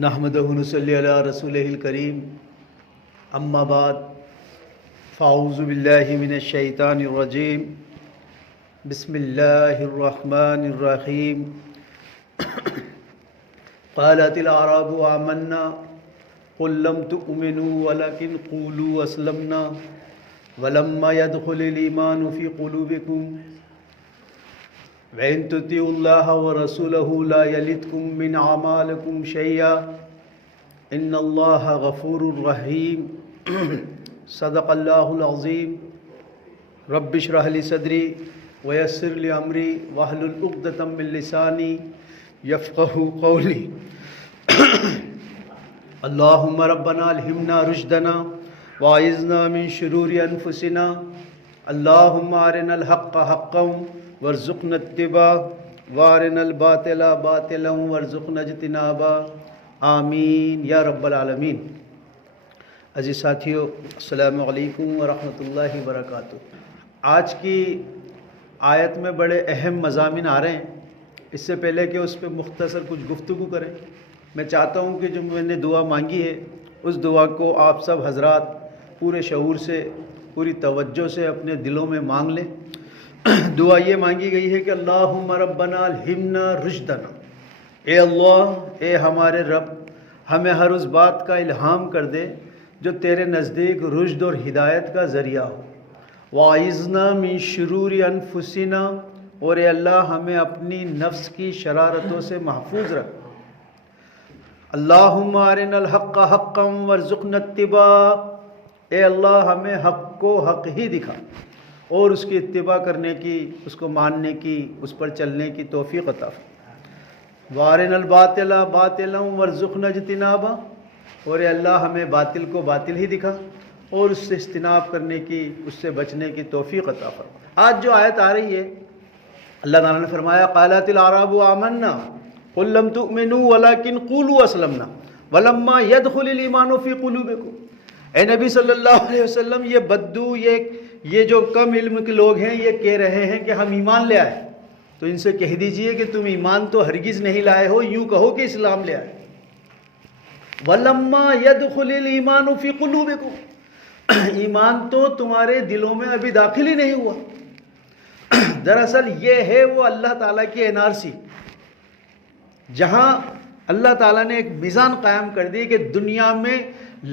نحمدہ و نصلی علی رسولہ الکریم اما بعد فاعوذ باللہ من الشیطان الرجیم بسم اللہ الرحمن الرحیم قالت الاعراب آمنا قل لم تؤمنوا ولكن قولوا اسلمنا ولما يدخل الایمان فی قلوبکم وَإِن تُطِيعُوا اللَّهَ وَرَسُولَهُ لَا يَلِتْكُم مِّنْ أَعْمَالِكُمْ شَيْئًا إِنَّ اللَّهَ غَفُورٌ رَّحِيمٌ صدق اللہ العظیم رب اشرح لي صدری ويسر لي أمری واحلل عقدۃ من لسانی يفقهوا قولی اللهم ربنا الہمنا رشدنا واعذنا من شرور انفسنا اللهم ارنا الحق حقا وارزقنا اتباعه وارنا الباطل باطلا وارزقنا اجتنابا آمین یا رب العالمین۔ عزیز ساتھیو، السلام علیکم ورحمۃ اللہ وبرکاتہ۔ آج کی آیت میں بڑے اہم مضامین آ رہے ہیں۔ اس سے پہلے کہ اس پہ مختصر کچھ گفتگو کریں، میں چاہتا ہوں کہ جو میں نے دعا مانگی ہے اس دعا کو آپ سب حضرات پورے شعور سے، پوری توجہ سے اپنے دلوں میں مانگ لیں۔ دعا یہ مانگی گئی ہے کہ اللہم ربنا الہمنا رشدنا، اے اللہ، اے ہمارے رب، ہمیں ہر اس بات کا الہام کر دے جو تیرے نزدیک رشد اور ہدایت کا ذریعہ ہو۔ واعذنا من شرور انفسنا، اور اے اللہ ہمیں اپنی نفس کی شرارتوں سے محفوظ رکھ۔ اللہم ارنا الحق حقا وارزقنا اتباعہ، اے اللہ ہمیں حق کو حق ہی دکھا اور اس کی اتباع کرنے کی، اس کو ماننے کی، اس پر چلنے کی توفیق عطا فرما۔ وارنا الباطل باطلا وارزقنا اجتنابہ، اور اے اللہ ہمیں باطل کو باطل ہی دکھا اور اس سے اجتناب کرنے کی، اس سے بچنے کی توفیق عطا فرما۔ آج جو آیت آ رہی ہے، اللہ تعالیٰ نے فرمایا قالت الاعراب آمنا قل لم تؤمنوا ولكن قولوا اسلمنا ولما يدخل الایمان فی قلوبکم۔ اے نبی صلی اللہ علیہ وسلم، یہ بدو، یہ جو کم علم کے لوگ ہیں، یہ کہہ رہے ہیں کہ ہم ایمان لے آئے، تو ان سے کہہ دیجئے کہ تم ایمان تو ہرگز نہیں لائے ہو، یوں کہو کہ اسلام لے آئے۔ وَلَمَّا يَدْخُلِ الْإِيمَانُ فِي قُلُوبِكُمْ، ایمان تو تمہارے دلوں میں ابھی داخل ہی نہیں ہوا۔ دراصل یہ ہے وہ اللہ تعالیٰ کی NRC، جہاں اللہ تعالیٰ نے ایک میزان قائم کر دی کہ دنیا میں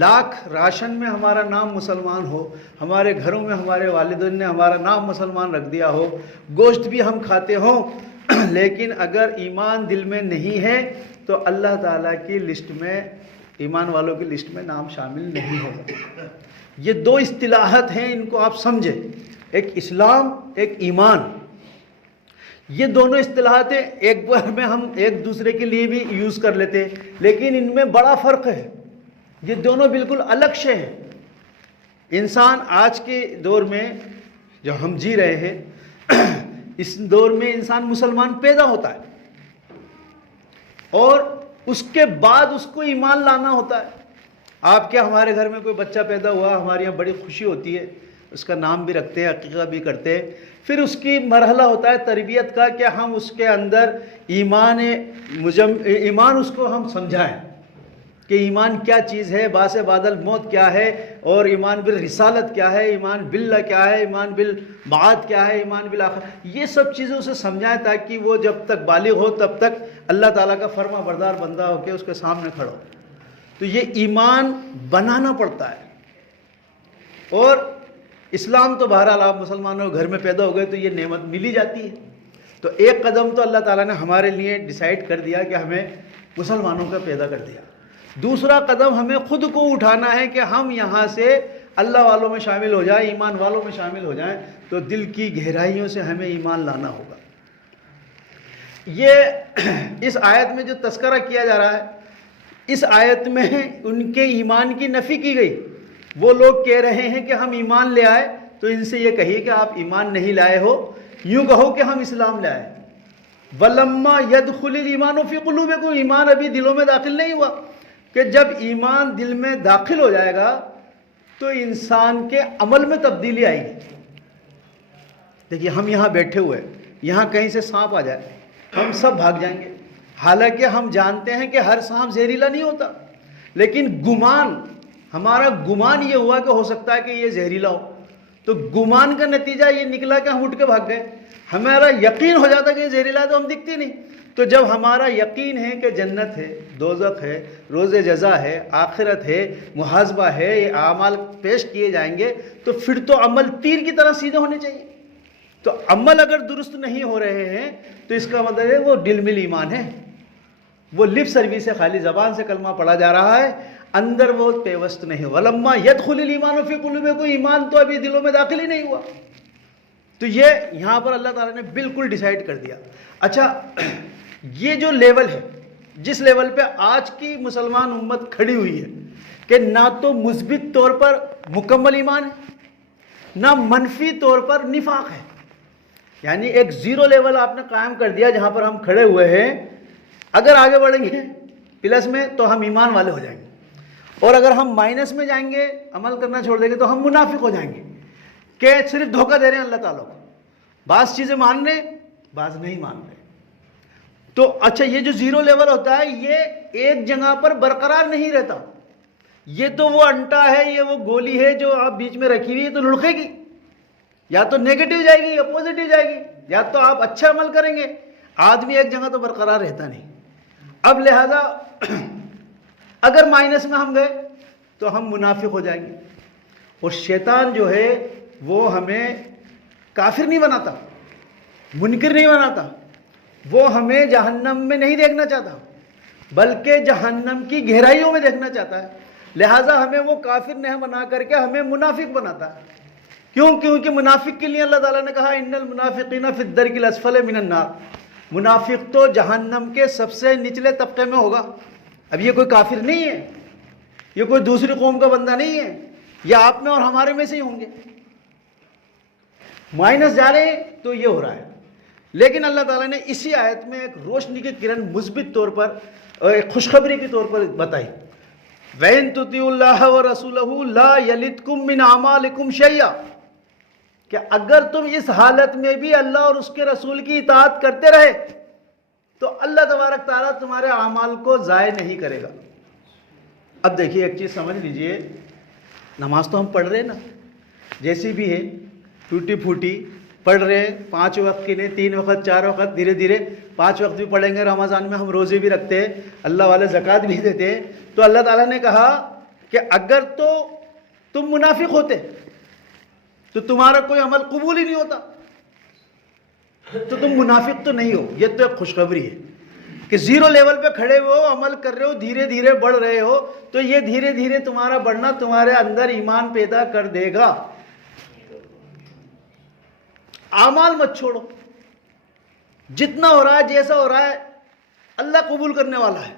لاکھ راشن میں ہمارا نام مسلمان ہو، ہمارے گھروں میں ہمارے والدین نے ہمارا نام مسلمان رکھ دیا ہو، گوشت بھی ہم کھاتے ہوں، لیکن اگر ایمان دل میں نہیں ہے تو اللہ تعالیٰ کی لسٹ میں، ایمان والوں کی لسٹ میں نام شامل نہیں ہوگا۔ یہ دو اصطلاحات ہیں، ان کو آپ سمجھیں، ایک اسلام، ایک ایمان۔ یہ دونوں اصطلاحاتیں ایک بار میں ہم ایک دوسرے کے لیے بھی یوز کر لیتے ہیں، لیکن ان میں بڑا فرق ہے، یہ دونوں بالکل الگ شے ہیں۔ انسان آج کے دور میں جو ہم جی رہے ہیں، اس دور میں انسان مسلمان پیدا ہوتا ہے اور اس کے بعد اس کو ایمان لانا ہوتا ہے۔ آپ کیا، ہمارے گھر میں کوئی بچہ پیدا ہوا، ہمارے یہاں بڑی خوشی ہوتی ہے، اس کا نام بھی رکھتے ہیں، عقیقہ بھی کرتے ہیں، پھر اس کی مرحلہ ہوتا ہے تربیت کا کہ ہم اس کے اندر ایمان اس کو ہم سمجھائیں کہ ایمان کیا چیز ہے، باعث بعد الموت کیا ہے، اور ایمان بالرسالت کیا ہے، ایمان باللہ کیا ہے، ایمان بالبعث کیا ہے، ایمان بالآخرہ، یہ سب چیزیں اسے سمجھائیں تاکہ وہ جب تک بالغ ہو تب تک اللہ تعالیٰ کا فرما بردار بندہ ہو کے اس کے سامنے کھڑا ہو۔ تو یہ ایمان بنانا پڑتا ہے۔ اور اسلام تو بہرحال آپ مسلمانوں کے گھر میں پیدا ہو گئے تو یہ نعمت ملی جاتی ہے، تو ایک قدم تو اللہ تعالیٰ نے ہمارے لیے ڈیسائیڈ کر دیا کہ ہمیں مسلمانوں کا پیدا کر دیا۔ دوسرا قدم ہمیں خود کو اٹھانا ہے کہ ہم یہاں سے اللہ والوں میں شامل ہو جائیں، ایمان والوں میں شامل ہو جائیں، تو دل کی گہرائیوں سے ہمیں ایمان لانا ہوگا۔ یہ اس آیت میں جو تذکرہ کیا جا رہا ہے، اس آیت میں ان کے ایمان کی نفی کی گئی۔ وہ لوگ کہہ رہے ہیں کہ ہم ایمان لے آئے، تو ان سے یہ کہیے کہ آپ ایمان نہیں لائے ہو، یوں کہو کہ ہم اسلام لے آئے۔ وَلَمَّا يَدْخُلِ الْإِيمَانُ فِي قُلُوبِكُمْ، ایمان ابھی دلوں میں داخل نہیں ہوا، کہ جب ایمان دل میں داخل ہو جائے گا تو انسان کے عمل میں تبدیلی آئے گی۔ دیکھیے، ہم یہاں بیٹھے ہوئے، یہاں کہیں سے سانپ آ جائے، ہم سب بھاگ جائیں گے، حالانکہ ہم جانتے ہیں کہ ہر سانپ زہریلا نہیں ہوتا، لیکن گمان، ہمارا گمان یہ ہوا کہ ہو سکتا ہے کہ یہ زہریلا ہو، تو گمان کا نتیجہ یہ نکلا کہ ہم اٹھ کے بھاگ گئے۔ ہمارا یقین ہو جاتا کہ یہ زہریلا ہے تو ہم دکھتے نہیں۔ تو جب ہمارا یقین ہے کہ جنت ہے، دوزخ ہے، روز جزا ہے، آخرت ہے، محاسبہ ہے، یہ اعمال پیش کیے جائیں گے، تو پھر تو عمل تیر کی طرح سیدھے ہونے چاہیے۔ تو عمل اگر درست نہیں ہو رہے ہیں تو اس کا مطلب ہے وہ ڈل مل ایمان ہے، وہ لپ سروس ہے، خالی زبان سے کلمہ پڑھا جا رہا ہے، اندر وہ پیوست نہیں ہوا۔ وَلَمَّا يَدْخُلِ الْإِيمَانُ فِي قُلُوبِكُمْ، ایمان تو ابھی دلوں میں داخل ہی نہیں ہوا۔ تو یہ یہاں پر اللہ تعالیٰ نے بالکل ڈیسائیڈ کر دیا۔ اچھا، یہ جو لیول ہے، جس لیول پہ آج کی مسلمان امت کھڑی ہوئی ہے کہ نہ تو مثبت طور پر مکمل ایمان ہے، نہ منفی طور پر نفاق ہے، یعنی ایک زیرو لیول آپ نے قائم کر دیا جہاں پر ہم کھڑے ہوئے ہیں۔ اگر آگے بڑھیں گے پلس میں تو ہم ایمان والے ہو جائیں گے، اور اگر ہم مائنس میں جائیں گے، عمل کرنا چھوڑ دیں گے، تو ہم منافق ہو جائیں گے کہ صرف دھوکہ دے رہے ہیں اللہ تعالیٰ کو، بعض چیزیں مان رہے بعض نہیں مان رہے۔ تو اچھا، یہ جو زیرو لیول ہوتا ہے یہ ایک جگہ پر برقرار نہیں رہتا، یہ تو وہ انٹا ہے، یہ وہ گولی ہے جو آپ بیچ میں رکھی ہوئی ہے، تو لڑکے گی، یا تو نیگیٹو جائے گی یا پوزیٹو جائے گی، یا تو آپ اچھا عمل کریں گے۔ آدمی ایک جگہ تو برقرار رہتا نہیں۔ اب لہذا اگر مائنس میں ہم گئے تو ہم منافق ہو جائیں گے، اور شیطان جو ہے وہ ہمیں کافر نہیں بناتا، منکر نہیں بناتا، وہ ہمیں جہنم میں نہیں دیکھنا چاہتا بلکہ جہنم کی گہرائیوں میں دیکھنا چاہتا ہے۔ لہٰذا ہمیں وہ کافر نہیں بنا کر کے ہمیں منافق بناتا ہے۔ کیوں؟ کیونکہ منافق کے لیے اللہ تعالیٰ نے کہا ان المنافقین فی الدرک الاسفل من النار، منافق تو جہنم کے سب سے نچلے طبقے میں ہوگا۔ اب یہ کوئی کافر نہیں ہے، یہ کوئی دوسری قوم کا بندہ نہیں ہے، یہ آپ میں اور ہمارے میں سے ہی ہوں گے۔ مائنس جا رہے ہیں تو یہ ہو رہا ہے، لیکن اللہ تعالیٰ نے اسی آیت میں ایک روشنی کی کرن مثبت طور پر، ایک خوشخبری کے طور پر بتائی، وَإِن تُطِيعُوا اللَّهَ وَرَسُولَهُ لَا يَلِتْكُم مِّنْ أَعْمَالِكُمْ شَيْئًا، کہ اگر تم اس حالت میں بھی اللہ اور اس کے رسول کی اطاعت کرتے رہے تو اللہ تبارک تعالیٰ تمہارے اعمال کو ضائع نہیں کرے گا۔ اب دیکھیے ایک چیز سمجھ لیجئے، نماز تو ہم پڑھ رہے ہیں نا، جیسی بھی ہے ٹوٹی پھوٹی پڑھ رہے ہیں، 5 وقت کی نہیں، 3 وقت 4 وقت، دھیرے دھیرے 5 وقت بھی پڑھیں گے۔ رمضان میں ہم روزے بھی رکھتے ہیں، اللہ والے زکوٰۃ بھی دیتے ہیں۔ تو اللہ تعالیٰ نے کہا کہ اگر تو تم منافق ہوتے تو تمہارا کوئی عمل قبول ہی نہیں ہوتا، تو تم منافق تو نہیں ہو۔ یہ تو ایک خوشخبری ہے کہ زیرو لیول پہ کھڑے ہو، عمل کر رہے ہو، دھیرے دھیرے بڑھ رہے ہو، تو یہ دھیرے دھیرے تمہارا بڑھنا تمہارے اندر ایمان پیدا کر دے گا۔ اعمال مت چھوڑو، جتنا ہو رہا ہے جیسا ہو رہا ہے اللہ قبول کرنے والا ہے،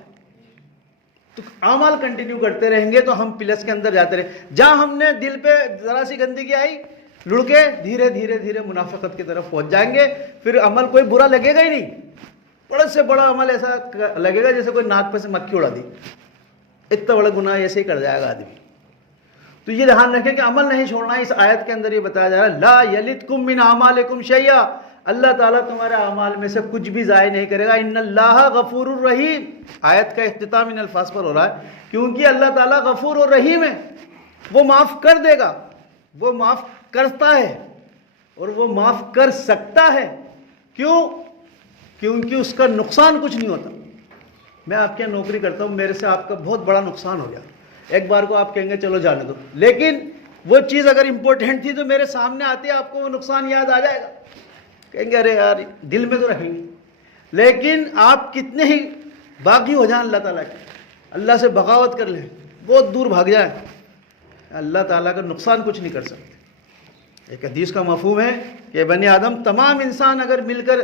تو اعمال کنٹینیو کرتے رہیں گے تو ہم پلس کے اندر جاتے رہیں۔ جہاں ہم نے دل پہ ذرا سی گندگی آئی، لڑکے دھیرے دھیرے دھیرے منافقت کی طرف پہنچ جائیں گے، پھر عمل کوئی برا لگے گا ہی نہیں، بڑے سے بڑا عمل ایسا لگے گا جیسے کوئی ناک پہ سے مکھی اڑا دی، اتنا بڑا گناہ ایسے ہی کر جائے گا آدمی۔ تو یہ دھیان رکھیں کہ عمل نہیں چھوڑنا ہے۔ اس آیت کے اندر یہ بتایا جا رہا ہے لا یلتکم من اعمالکم شیئا، اللہ تعالیٰ تمہارے اعمال میں سے کچھ بھی ضائع نہیں کرے گا۔ ان اللہ غفور الرحیم، آیت کا اختتام ان الفاظ پر ہو رہا ہے کیونکہ اللہ تعالیٰ غفور اور رحیم ہے، وہ معاف کر دے گا، وہ معاف کرتا ہے اور وہ معاف کر سکتا ہے۔ کیوں؟ کیونکہ اس کا نقصان کچھ نہیں ہوتا۔ میں آپ کے یہاں نوکری کرتا ہوں، میرے سے آپ کا بہت بڑا نقصان ہو گیا، ایک بار کو آپ کہیں گے چلو جانے دو، لیکن وہ چیز اگر امپورٹنٹ تھی تو میرے سامنے آتے آپ کو وہ نقصان یاد آ جائے گا، کہیں گے ارے یار دل میں تو رکھیں گے۔ لیکن آپ کتنے ہی باغی ہو جائیں اللہ تعالیٰ کے، اللہ سے بغاوت کر لیں، بہت دور بھاگ جائیں، اللہ تعالیٰ کا نقصان کچھ نہیں کر سکتے۔ ایک حدیث کا مفہوم ہے کہ بنی آدم تمام انسان اگر مل کر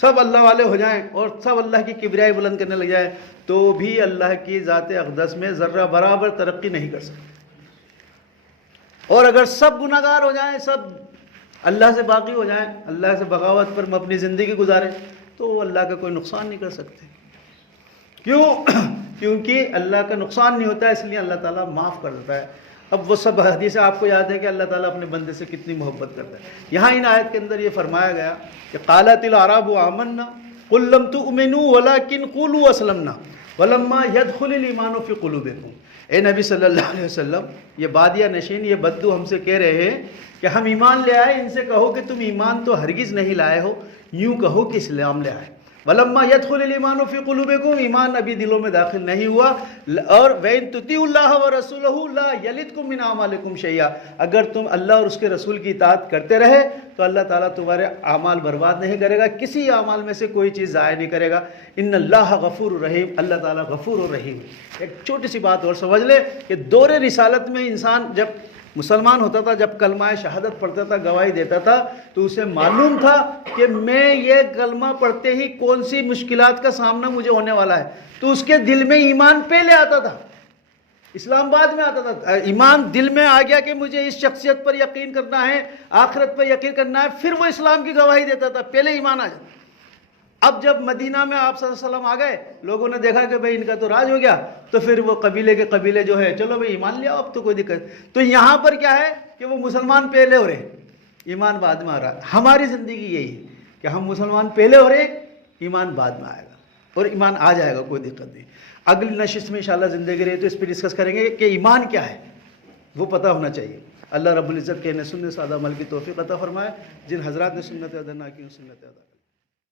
سب اللہ والے ہو جائیں اور سب اللہ کی کبریائی بلند کرنے لگ جائیں تو بھی اللہ کی ذات اقدس میں ذرہ برابر ترقی نہیں کر سکتے۔ اور اگر سب گناہ گار ہو جائیں، سب اللہ سے باقی ہو جائیں، اللہ سے بغاوت پر اپنی زندگی گزاریں، تو وہ اللہ کا کوئی نقصان نہیں کر سکتے۔ کیوں؟ کیونکہ اللہ کا نقصان نہیں ہوتا، اس لیے اللہ تعالیٰ معاف کر دیتا ہے۔ اب وہ سب حدیثیں آپ کو یاد ہے کہ اللہ تعالیٰ اپنے بندے سے کتنی محبت کرتا ہے۔ یہاں ان آیت کے اندر یہ فرمایا گیا کہ قالت الاعراب آمنا، قل لم تؤمنوا ولكن قولوا اسلمنا ولما يدخل الايمان في قلوبكم. اے نبی صلی اللہ علیہ وسلم، یہ بادیہ نشین، یہ بدو ہم سے کہہ رہے ہیں کہ ہم ایمان لے آئے. ان سے کہو کہ تم ایمان تو ہرگز نہیں لائے ہو، یوں کہو کہ اسلام لے آئے. ولما يدخل الايمان في قلوبكم، ایمان ابھی دلوں میں داخل نہیں ہوا. اور وَإِن تُطِيعُوا اللَّهَ وَرَسُولَهُ لَا يَلِدْكُم مِّنْ أَعْمَالِكُمْ شَيْئًا، اگر تم اللہ اور اس کے رسول کی اطاعت کرتے رہے تو اللہ تعالیٰ تمہارے اعمال برباد نہیں کرے گا، کسی اعمال میں سے کوئی چیز ضائع نہیں کرے گا. ان اللہ غفور رحیم، اللہ تعالیٰ غفور و رحیم. ایک چھوٹی سی بات اور سمجھ لے کہ دور رسالت میں انسان جب مسلمان ہوتا تھا، جب کلمہ شہادت پڑھتا تھا، گواہی دیتا تھا، تو اسے معلوم تھا کہ میں یہ کلمہ پڑھتے ہی کون سی مشکلات کا سامنا مجھے ہونے والا ہے، تو اس کے دل میں ایمان پہلے آتا تھا، اسلام بعد میں آتا تھا. ایمان دل میں آ گیا کہ مجھے اس شخصیت پر یقین کرنا ہے، آخرت پر یقین کرنا ہے، پھر وہ اسلام کی گواہی دیتا تھا، پہلے ایمان آ جاتا. اب جب مدینہ میں آپ صلی اللہ علیہ وسلم آ گئے، لوگوں نے دیکھا کہ بھئی ان کا تو راج ہو گیا، تو پھر وہ قبیلے کے قبیلے جو ہے، چلو بھئی ایمان لے آؤ، اب تو کوئی دقت. تو یہاں پر کیا ہے کہ وہ مسلمان پہلے ہو رہے ہیں، ایمان بعد میں آ رہا ہے. ہماری زندگی یہی ہے کہ ہم مسلمان پہلے ہو رہے ہیں، ایمان بعد میں آئے گا، اور ایمان آ جائے گا، کوئی دقت نہیں. اگلی نشست میں انشاءاللہ زندگی رہے تو اس پہ ڈسکس کریں گے کہ ایمان کیا ہے، وہ پتہ ہونا چاہیے. اللہ رب العزت کہنے سننے سادہ عمل کی توفیق عطا فرمائے. جن حضرات نے سنت ادا نہ کی سنت ادا